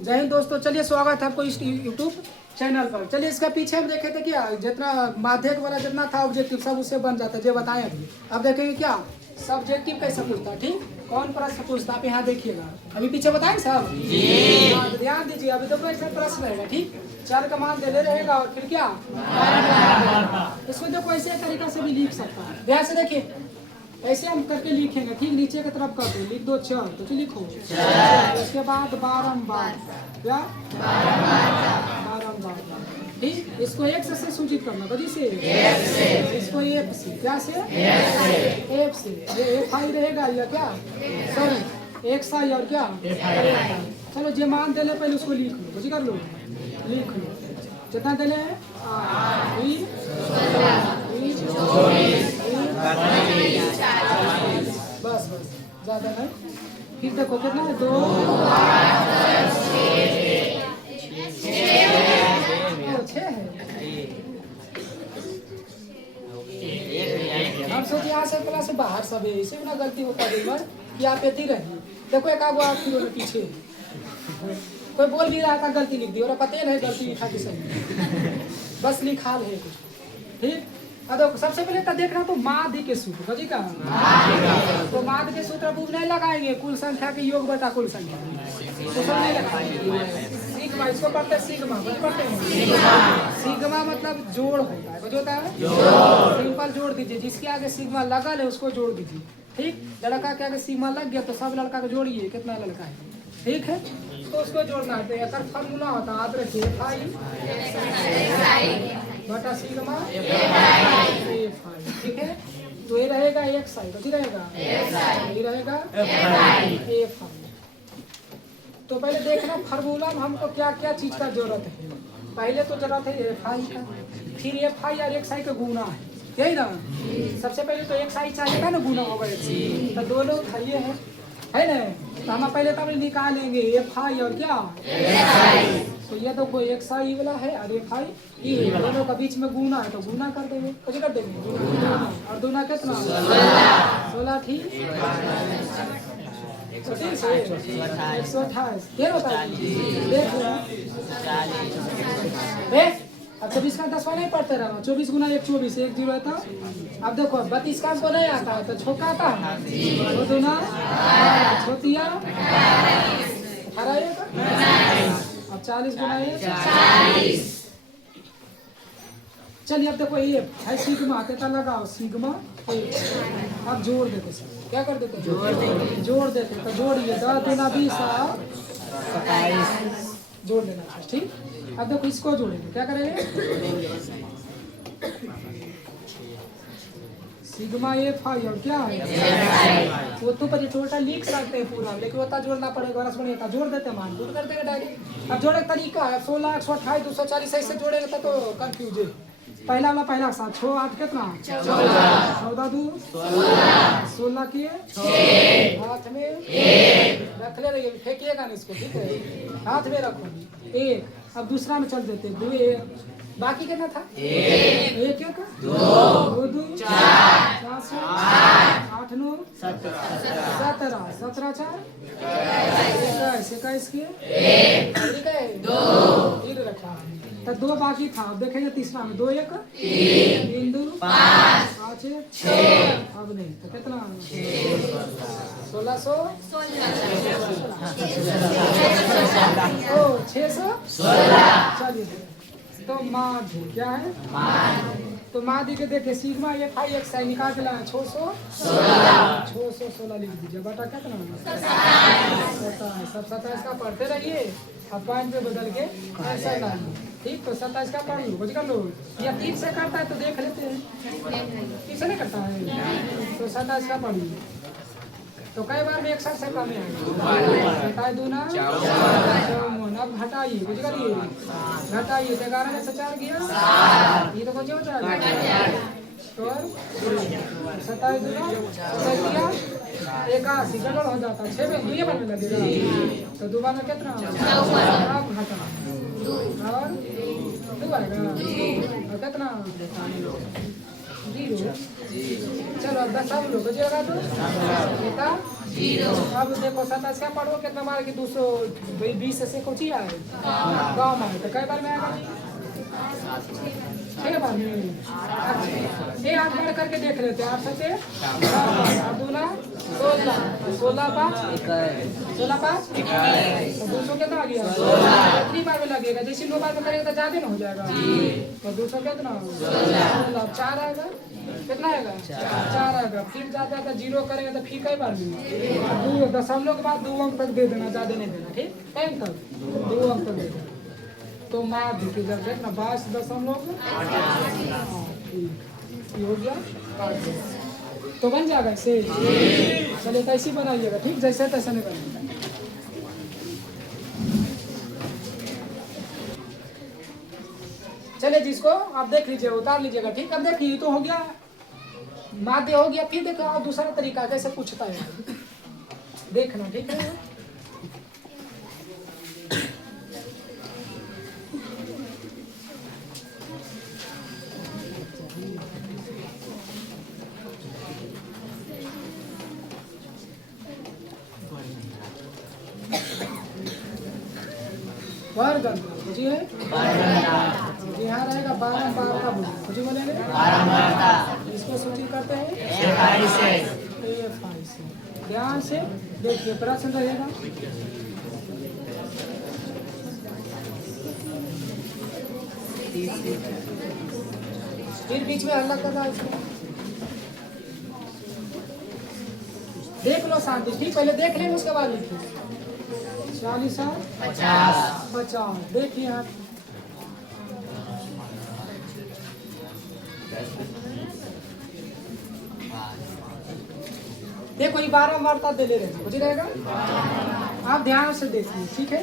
जय हिंद दोस्तों। चलिए स्वागत है आपको इस यूट्यूब चैनल पर। चलिए इसका पीछे हम देखे थे क्या, जितना माध्यक वाला जितना था ऑब्जेक्टिव सब उससे बन जाता है, जो बताएं अभी। अब देखेंगे क्या सब्जेक्टिव कैसे पूछता है, ठीक कौन प्रश्न पूछता है आप यहाँ देखिएगा। अभी पीछे बताएं सब जी। ध्यान दीजिए, अभी देखो इसमें प्रश्न रहेगा, ठीक चर का मान दे रहेगा और फिर क्या इसको देखो ऐसे तरीका से भी लिख सकता है। ध्यान से देखिए, ऐसे हम करके लिखेंगे, ठीक नीचे की तरफ कर दो, लिख दो चर, तो लिखो उसके बाद बारंबार क्या बारंबार, ठीक इसको एक से सूचित करना, बजी से इसको एफ से, क्या से एफ से, ये एफ आई रहेगा या क्या सर एक्स आई और क्या। चलो जो मान दे ले पहले उसको लिख लो, बजी कर लो, लिख लो जितना दे ले बस बस ज्यादा नहीं। फिर देखो कितना है, 2 6 है। हम सोचे यहाँ से क्लास से बाहर सब है, इसे ना गलती होता है कि आप इतनी रही। देखो एक आगो आप पीछे कोई बोल भी रहा था गलती लिख दी और पता नहीं गलती लिखा कि सही बस लिखा है कुछ, ठीक। अब सबसे पहले तो देखना तो माध्य के सूत्र, बजी का तो माध्य के सूत्र अब नहीं लगाएंगे, कुल संख्या के योग बटा कुल संख्या तो सब नहीं लगाएंगे। सिग्मा इसको पढ़ते हैं, सिग्मा पढ़ते हैं, सिग्मा मतलब जोड़ होता है, होता है सिंपल जोड़ दीजिए, जिसके आगे सिग्मा लगा है उसको जोड़ दीजिए, ठीक। लड़का के आगे सिग्मा लग गया तो सब लड़का को जोड़िए, कितना लड़का है, ठीक है तो उसको जोड़ना है। तो एक फार्मूला होता है, याद रखिए बटा सिग्मा, ठीक है। तो ये रहेगा एक्स आई, बची रहेगा ये रहेगा एफ आई। तो पहले देखना फार्मूला में हमको क्या क्या चीज का जरूरत है। पहले तो जरूरत है एफ आई का, फिर एफ आई और एक्स आई का गुना है, यही ना। सबसे पहले तो एक्स आई चाहिए ना, गुना होगा एक्स, तो दोनों खाइए है ना। तो हम पहले तो निकालेंगे एफ आई और क्या तो ये तो कोई एक्स आई वाला है और एफ आई दोनों का बीच में गुना है, तो गुना कर देंगे, कुछ कर देंगे और दोना कितना 16, ठीक 128 क्या होता है। अब 24 का 10 नहीं पढ़ते रहना, 24 गुना 1 24, 1 0 है। तो अब देखो 32 का हमको नहीं आता है तो छोका आता है, तो दोना छोटिया 18। अब 40 गुना 40। चलिए अब देखो ये है सिग्मा, कितना लगाओ सिग्मा। अब जोड़ देते सर, क्या कर देते जोड़ देते, तो जोड़िए 10 दूना 20 27 जोड़ देना, ठीक। अब देखो इसको जोड़ेंगे, क्या करेंगे सिग्मा एफ आई और क्या है वो तो पर टोटल लिख सकते हैं पूरा, लेकिन होता जोड़ना पड़ेगा, रसमणी जोड़ देते मान दूर कर देंगे डायरेक्ट। अब जोड़े तरीका है 16 128 240 ऐसे जोड़ेगा तो कंफ्यूज है। पहला वाला पहला साथ 6 8 कितना 14 2 16 के हाथ में रख ले रही, फेंकिएगा नहीं इसको, ठीक है हाथ में रखो 1। अब दूसरा में चल देते 2 बाकी कितना था 1 1 2 2 4 8 9 17 17 4 21 के 2 रखा तो 2 बाकी था। अब देखेंगे तीसरा में 2 1 3 2 5 6 अब नहीं तो कितना 1600 616। चलिए तो माध्य क्या है तो माध्य के देखे सिग्मा एफ आई एक्स आई निकाल के लाए 616 लिख दीजिए बटा कितना 27। सब 27 का पढ़ते रहिए, अब पॉइंट पे बदल के ऐसा लाइए, ठीक। तो 27 का पढ़ लो, कुछ कर लो, या 3 से करता है तो देख लेते हैं, 3 से नहीं करता है तो 27 का पढ़िए। तो कई बार में 61 से कम आएगा, 27 दूना 54। अब घटाइए, कुछ करिए घटाइए, 11 में से 4 गया, ये तो कुछ हो जाएगा तो 27 दूना 81 गड़बड़ हो जाता है, 6 में 2 बनने लगेगा तो 2 में कितना अब घटा और 2 आएगा और कितना जीरो। चलो अब दशम लोग को जगह दो बेटा जीरो। अब देखो सतासी पढ़ो कितना मार के 220 से कुछ ही आए गाँव में तो कई बार में आएगा 6 बार में। ये 8 बार करके देख लेते हैं 8 सते 16 16 5 16 5 200 कितना आ गया 3 बार में लगेगा। जैसे 9 बार में करेगा तो ज्यादा ना हो जाएगा तो 200 कितना 4 आएगा कितना आएगा 4 आएगा। फिर ज्यादा तो जीरो करेगा तो फिर कई बार में 2 दशमलव के बाद 2 अंक तक दे देना ज्यादा नहीं देना ठीक टाइम तक 2 अंक तक दे देना। तो माध्य की जब देखना 22 हो गया तो बन जाएगा इसे। चलिए तो ऐसे बनाइएगा ठीक जैसे तैसे नहीं बनेगा। चलिए जिसको आप देख लीजिए उतार लीजिएगा ठीक। अब देखिए तो हो गया माध्य हो गया। फिर देखो और दूसरा तरीका कैसे पूछता है देखना ठीक है। वर्ग बुझिए जी हाँ रहेगा 12 का बुझ बोलेंगे इसको सूचित करते हैं FI से। ध्यान से देखिए प्रश्न रहेगा फिर बीच में हल्ला करना इसको देख लो शांति ठीक पहले देख लेंगे उसके बाद लिखिए 40 50 देखिए आप देखो ये 12 वार्ता दे ले रहे बुझ रहेगा। आप ध्यान से देखिए ठीक है।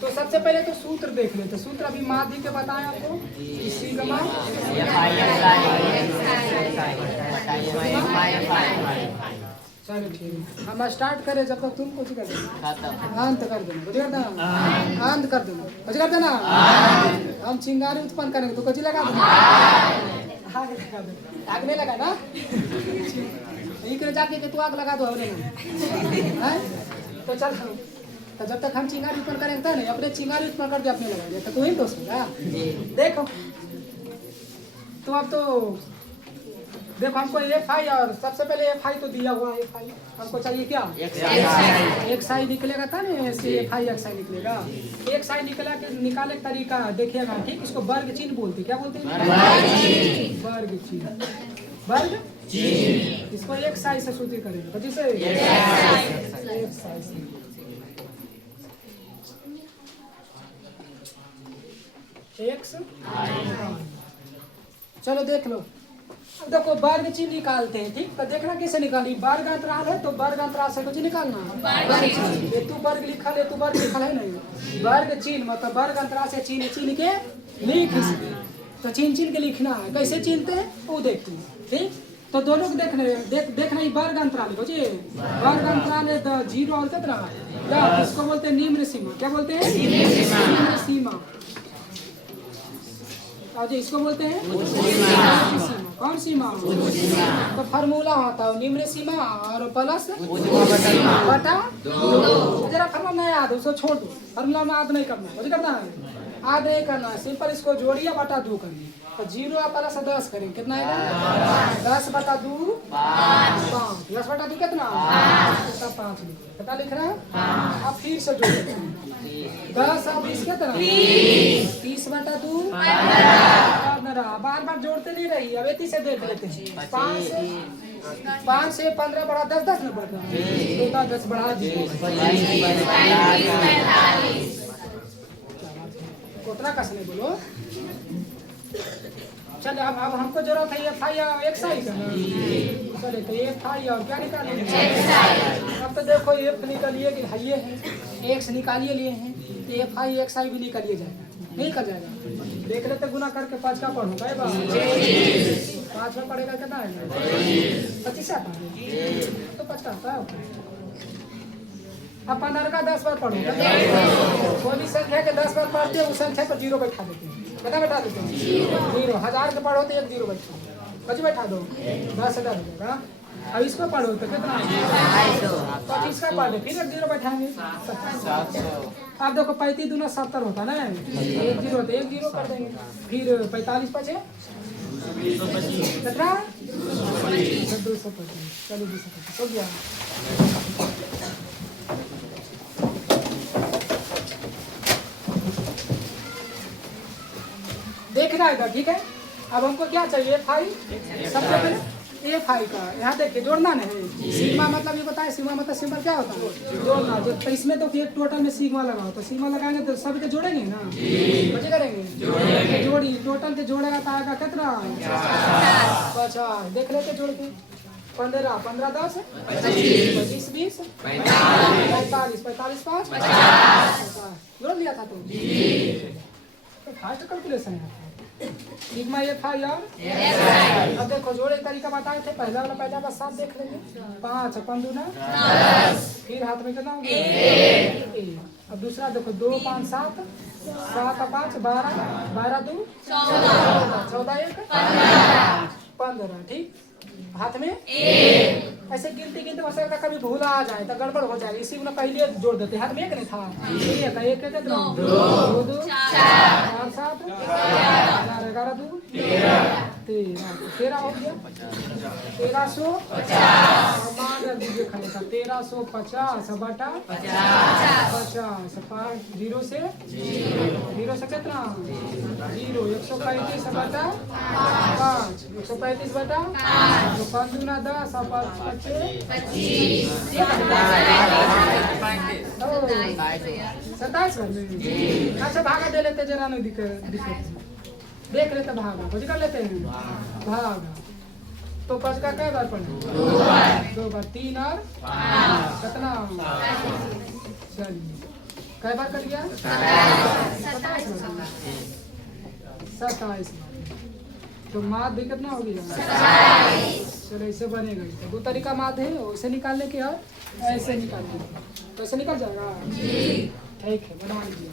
तो सबसे पहले तो सूत्र देख लेते सूत्र अभी माध्य के बताएं आपको सिग्मा चलो ठीक हम स्टार्ट करें जब तक तुम कुछ कर देना अंत कर देना बुझ करना अंत कर देना बुझ कर देना। हम चिंगारी उत्पन्न करेंगे तो कुछ लगा देना आग नहीं लगा ना इकरे जाके के तू आग लगा दो हैं तो चल तो जब तक हम चिंगारी उत्पन्न करेंगे तो नहीं अपने चिंगारी उत्पन्न करके अपने लगा दिया तो तू ही दोस्त होगा। देखो तो अब तो देखो हमको FI और सबसे पहले FI तो दिया हुआ है FI हमको चाहिए क्या XI निकलेगा था ना FI XI निकलेगा। XI निकाले तरीका देखिएगा ठीक। इसको वर्ग चिन्ह बोलते क्या बोलते हैं वर्ग चिन्ह वर्ग इसको XI से सूचित करेंगे तो जिसे XI से X चलो देख लो देखो वर्ग चिन्ह निकालते हैं ठीक तो देखना कैसे निकाली वर्ग अंतराल है तो वर्ग अंतराल से कुछ निकालना ये तू वर्ग लिखा है तू वर्ग लिखा है नहीं वर्ग चिन्ह मतलब वर्ग अंतराल से चिन्ह के लिख तो चिन्ह के लिखना है कैसे चिन्हते हैं वो देखते हैं ठीक। तो दोनों को देखना ही वर्ग अंतराल बुझिए वर्ग अंतराल है 0 और कितना इसको बोलते हैं निम्न सीमा क्या बोलते हैं निम्न सीमा और इसको बोलते हैं सीमा कौन सीमा तो फार्मूला होता है निम्न सीमा और प्लस बटा 2 जरा फार्मूला नहीं याद उसको छोड़ दो फार्मूला में याद नहीं करना मुझे करना है याद नहीं करना है सिंपल इसको जोड़िए बटा 2 करिए तो 0 प्लस 10 करेंगे कितना आएगा 10 बटा 2 5 10 बटा 2 कितना 5 कितना लिख रहा है अब फिर से जोड़िए 10 और 20 कितना 30 बटा 2 15 बार बार जोड़ते नहीं रही अब इतनी से देख लेते हैं 5 से 15 बढ़ा 10 में बढ़ रहा 10 बढ़ा कितना कसने बोलो चलिए अब हमको जरूरत है FI और XI का चलिए तो FI और क्या निकालिए अब तो देखो F निकालिए कि हाइए है X निकालिए लिए हैं तो FI XI भी निकालिए जाएगा नहीं कर जाएगा देख लेते गुना करके 5 का पढ़ूंगा 5 में पड़ेगा कितना आएगा 25 तो 5 का होता है। अब 15 का 10 बार पढ़ूंगा कोई भी संख्या के 10 बार पढ़ते हैं उस संख्या पर 0 बैठा देते हैं कितना बैठा देते हैं 0 1000 के पढ़ो तो 1 0 बैठा बच्चे बैठा दो 10,000 हो जाएगा। अब इसको पढ़ो तो कितना 25 का पढ़ दो, फिर 1 जीरो बैठाएंगे। अब देखो 35 दूना 70 होता ना, 1 जीरो तो 1 जीरो कर देंगे। फिर 45 बचे कितना 225। चलो 225 हो गया। देखना है ठीक है। अब हमको क्या चाहिए फाई, सबसे पहले ए फाई का यहाँ देखिए जोड़ना नहीं। सिग्मा मतलब ये बताए, सिग्मा मतलब सिंबल क्या होता है जोड़ना। जब तो इसमें तो फिर टोटल में सिग्मा लगाओ, तो सिग्मा लगाएंगे तो सभी को जोड़ेंगे ना, बचे करेंगे जोड़ी। टोटल के जोड़ेगा तो आएगा कितना 50। देख लेते जोड़ के 15 15 10 25 20 45 45 5 50 जोड़ लिया था तो फास्ट कैलकुलेशन है। सिग्मा ये था यार। अब देखो जोड़े तरीका बताए थे, पहला वाला पहला का 7 देख लेंगे। 5 5 दूना 10, फिर हाथ में कितना हो गया। अब दूसरा देखो 2 5 7 7 5 12 12 2 14 14 1 15 ठीक। हाथ में ऐसे गिनती गिनती हो सकता कभी भूला आ जाए तो गड़बड़ हो जाए, इसी में पहले जोड़ देते। हाथ में 1 नहीं था, एक कितना 2 2 4 7 4 11 2 13 हो गया 1350। मान दीजिए खाली था 1350 बटा 50 5 0 से कितना 0 135 बटा 5 135 बटा 5 दूना 10 और 5 25 27। अच्छा भागा दे लेते जरा, नहीं दिक्कत देख लेते भागा कुछ कर लेते हैं भागा। तो 5 का क्या बार पढ़े 2 बार 3 और कितना चलिए कै बार कर लिया 27। तो माद भी कितना हो गया 27। चलो ऐसे बनेगा। तो 2 तरीका माद है, वैसे निकालने के और ऐसे निकालने के। तो ऐसे निकल जाएगा ठीक है, बना लीजिए।